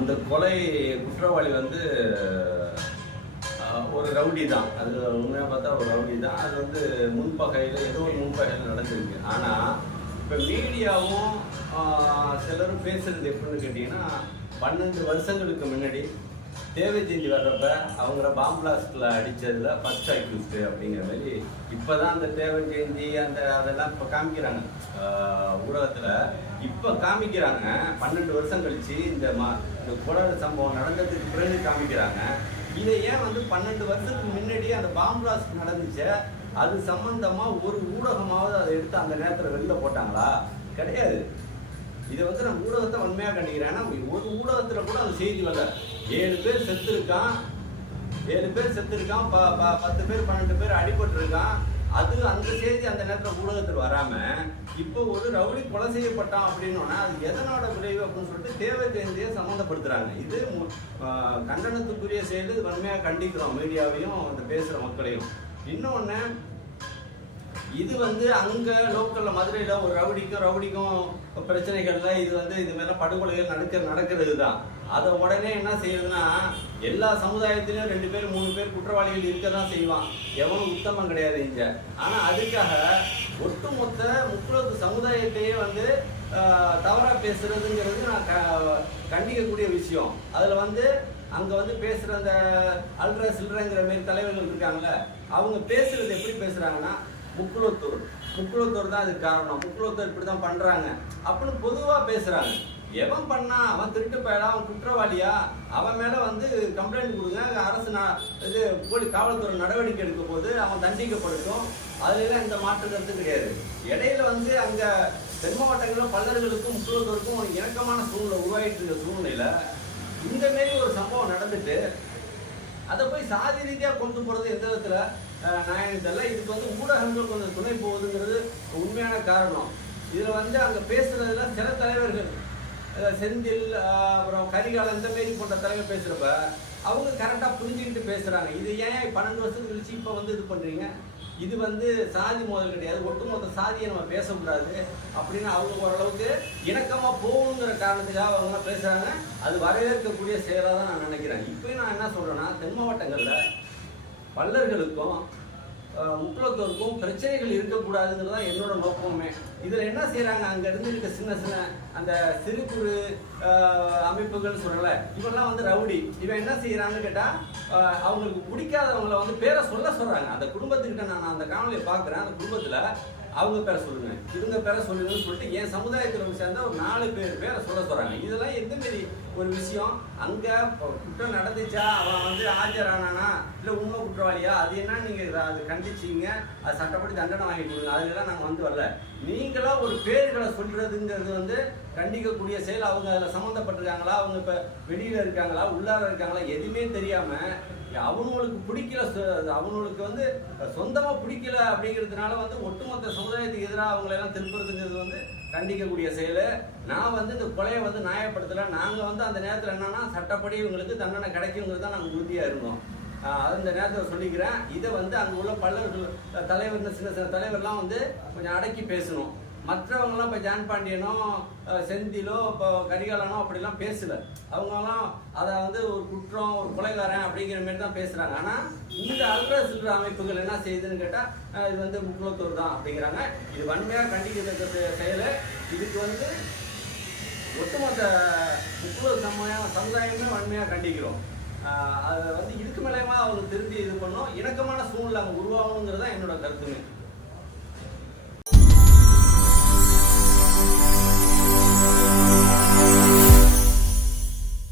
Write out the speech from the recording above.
அந்த கொலை குற்றவாளி வந்து ஒரு ரவுடி தான். அது உண்மையாக பார்த்தா ஒரு ரவுடி தான். அது வந்து முன்பகையில் ஏதோ ஒரு முன்பகையில் நடந்திருக்கு. ஆனால் இப்போ மீடியாவும் சிலரும் பேசுகிறது எப்படின்னு கேட்டிங்கன்னா, 12 வருஷங்களுக்கு முன்னாடி தேவை செஞ்சு வர்றப்ப அவங்கள பாம் பிளாஸ்டில் அடித்ததில் ஃபர்ஸ்ட் அக்யூஸ்டு அப்படிங்கிற மாதிரி இப்போ தான் அந்த தேவை செஞ்சு அதெல்லாம் இப்போ காமிக்கிறாங்க ஊடகத்தில். இப்போ காமிக்கிறாங்க 12 வருஷம் கழித்து இந்த கொலை சம்பவம் நடந்ததுக்கு பிறகு காமிக்கிறாங்க. இதை ஏன் வந்து 12 வருஷத்துக்கு முன்னாடியே அந்த பாம் பிளாஸ்ட் நடந்துச்சு, அது சம்பந்தமாக ஒரு ஊடகமாவது அதை எடுத்து அந்த நேரத்தில் வெளில போட்டாங்களா? கிடையாது. இதை வந்து நான் ஊடகத்தை வன்மையாக கண்டிக்கிறேன். ஏன்னா ஒரு ஊடகத்தில் கூட அந்த செய்தி வரல. 7 பேர் செத்துருக்கான், 10 பேர் 12 பேர் அடிபட்டுருக்கான். அது அந்த செய்தி அந்த நேரத்தில் ஊடகத்தில் வராமல் இப்போ ஒரு ரவுடி கொலை செய்யப்பட்டான் அப்படின்னோன்னா அது எதனோட விளைவு அப்படின்னு சொல்லிட்டு தேவை ஜெயந்தியை சம்மந்தப்படுத்துகிறாங்க. இது கண்டனத்துக்குரிய செயல். இது வன்மையாக கண்டிக்கிறோம் மீடியாவையும் அந்த பேசுகிற மக்களையும். இன்னொன்று, இது வந்து அங்கே லோக்கலில் மதுரையில் ஒரு ரவுடிக்கும் பிரச்சனைகள்ல இது வந்து இது மேலே படுகொலைகள் நடக்கிறது தான். அதை உடனே என்ன செய்யுதுன்னா, எல்லா சமுதாயத்திலையும் 2 பேர் 3 பேர் குற்றவாளிகள் இருக்க தான் செய்வான். எவனும் உத்தமம் கிடையாது இங்கே. ஆனால் அதுக்காக ஒட்டுமொத்த முக்குளத்து சமுதாயத்தையே வந்து தவறாக பேசுறதுங்கிறது நான் கண்டிக்கக்கூடிய விஷயம். அதில் வந்து அங்கே வந்து பேசுகிற அந்த அல்ட்ரா சில்ட்ரங்கிற மாரி தலைவர்கள் இருக்காங்கல்ல, அவங்க பேசுறது எப்படி பேசுகிறாங்கன்னா, முக்குளத்தூர் தான் அதுக்கு காரணம், முக்குளத்தூர் இப்படி தான் பண்ணுறாங்க அப்படின்னு பொதுவாக பேசுகிறாங்க. எவன் பண்ணா? அவன் திருட்டு போயிடா, அவன் குற்றவாளியா, அவன் மேலே வந்து கம்ப்ளைண்ட் கொடுங்க, அரசு காவல்துறை நடவடிக்கை எடுக்க போது அவன் தண்டிக்கப்படட்டும். அதுலாம் இந்த மாற்று கருத்து கிடையாது. இடையில வந்து அங்கே தென் மாவட்டங்களில் பல்லர்களுக்கும் முக்குளத்தூருக்கும் ஒரு இணக்கமான சூழ்நிலை உருவாகிட்டு இருக்க சூழ்நிலையில் இந்த மாரி ஒரு சம்பவம் நடந்துட்டு அதை போய் சாதி ரீதியாக கொண்டு போகிறது எந்த விதத்தில் நான் தெரியல. இதுக்கு வந்து ஊடகங்கள் கொஞ்சம் துணை போகுதுங்கிறது உண்மையான காரணம். இதில் வந்து அங்கே பேசுகிறதுல சில தலைவர்கள் செந்தில், அப்புறம் கரிகாலன், இந்த மாரி போன்ற தலைவர் பேசுகிறப்ப அவங்க கரெக்டாக புரிஞ்சுக்கிட்டு பேசுகிறாங்க. இது ஏன் 12 வருஷத்துக்கு கழிச்சு இப்போ வந்து இது பண்ணுறீங்க? இது வந்து சாதி மோதல் கிடையாது, ஒட்டுமொத்த சாதியை நம்ம பேசக்கூடாது அப்படின்னு அவங்க ஓரளவுக்கு இணக்கமாக போகணுங்கிற காரணத்துக்காக அவங்க பேசுகிறாங்க. அது வரவேற்கக்கூடிய செயலாக தான் நான் நினைக்கிறேன். இப்போயும் நான் என்ன சொல்கிறேன்னா, தென் மாவட்டங்களில் பல்லர்களுக்கும் முக்குளத்தோருக்கும் பிரச்சனைகள் இருக்கக்கூடாதுங்கிறது தான் என்னோட நோக்கமே. இதில் என்ன செய்கிறாங்க, அங்கேருந்து இருக்க சின்ன அந்த சிறு குறு அமைப்புகள் சொல்லலை, இவெல்லாம் வந்து ரவுடி. இவன் என்ன செய்கிறான்னு கேட்டால், அவங்களுக்கு பிடிக்காதவங்களை வந்து பேரை சொல்கிறாங்க. அந்த குடும்பத்துக்கிட்ட நான் அந்த காணொலியை பார்க்குறேன். அந்த குடும்பத்தில் அவங்க பேரை சொல்லுங்க, இவங்க பேரை சொல்லுங்கன்னு சொல்லிட்டு என் சமுதாயத்தில் சேர்ந்த ஒரு 4 பேரை சொல்கிறாங்க. இதெல்லாம் எந்த மாரி ஒரு விஷயம்? அங்கே குற்றம் நடந்துச்சா, அவன் வந்து ஆஜரானானா இல்லை உண்மை குற்றவாளியா, அது என்ன நீங்கள் அது கண்டிச்சிங்க, அது சட்டப்படி தண்டனை வாங்கி கொடுங்க. அதுலாம் நாங்கள் வந்து வரல. நீங்களா ஒரு பேர்களை சொல்கிறதுங்கிறது வந்து கண்டிக்கக்கூடிய செயல். அவங்க அதில் சம்மந்தப்பட்டிருக்காங்களா, அவங்க இப்போ வெளியில் இருக்காங்களா, உள்ளார இருக்காங்களா, எதுவுமே தெரியாமல் அவங்களுக்கு பிடிக்கல, அவங்களுக்கு வந்து சொந்தமாக பிடிக்கல அப்படிங்கிறதுனால வந்து ஒட்டுமொத்த சமுதாயத்துக்கு எதிராக அவங்களெல்லாம் திருப்புறதுங்கிறது வந்து கண்டிக்கக்கூடிய செயல். நான் வந்து இந்த கொலையை வந்து நியாயப்படுத்தலை. நாங்கள் வந்து அந்த நேரத்தில் என்னன்னா, சட்டப்படி இவங்களுக்கு தண்டனை கிடைக்குங்கிறது தான் நாங்கள் உறுதியாக இருந்தோம். அந்த நேரத்தில் சொல்லிக்கிறேன். இதை வந்து அங்கே உள்ள பல்லர்கள் தலைவர், சின்ன தலைவர்லாம் வந்து கொஞ்சம் அடக்கி பேசணும். மற்றவங்களாம் இப்போ ஜான் பாண்டியனோ செந்திலோ இப்போ கரிகாலனோ அப்படிலாம் பேசலை. அவங்களாம் அதை வந்து ஒரு குற்றம், ஒரு கொலைகாரன் அப்படிங்கிற மாதிரி தான் பேசுகிறாங்க. ஆனால் இந்த அல்ட்ரா சில்ட்ரா அமைப்புகள் என்ன செய்யுதுன்னு கேட்டால், இது வந்து முக்குளத்தூர் தான் அப்படிங்கிறாங்க. இது வன்மையாக கண்டிக்கத்தக்க செயல். இதுக்கு வந்து ஒட்டுமொத்த முக்குளத்தூர் சமுதாயமே வன்மையாக கண்டிக்கிறோம். அதை வந்து இதுக்கு மேலேயுமா அவங்க திரும்பி இது பண்ணோம், இணக்கமான சூழ்நிலை அங்கே உருவாகணுங்கிறது தான் என்னோட கருத்துமே.